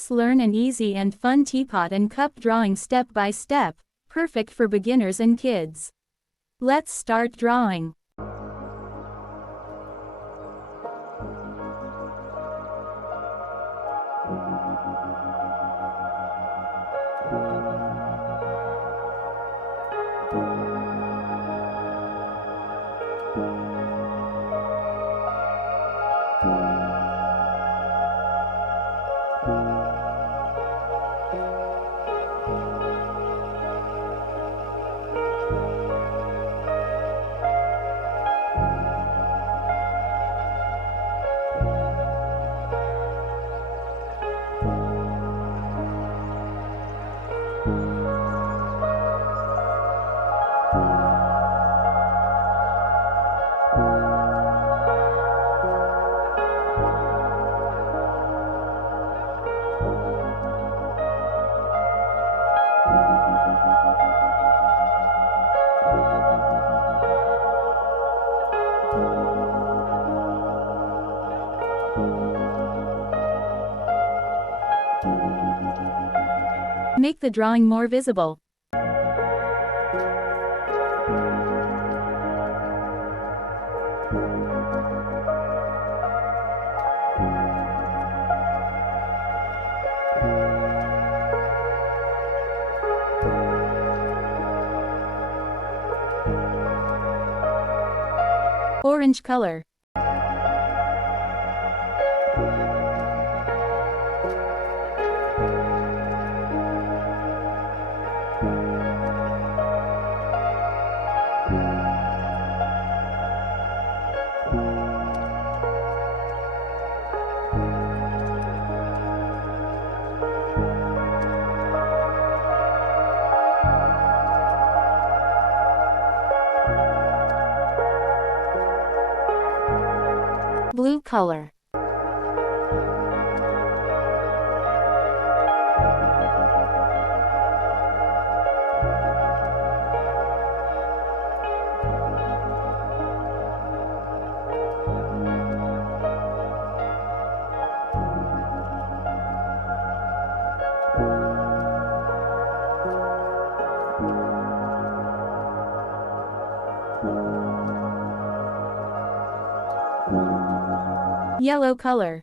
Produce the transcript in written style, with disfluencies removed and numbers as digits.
Let's learn an easy and fun teapot and cup drawing step by step, perfect for beginners and kids. Let's start drawing. Make the drawing more visible. Orange color. Blue color. Yellow color.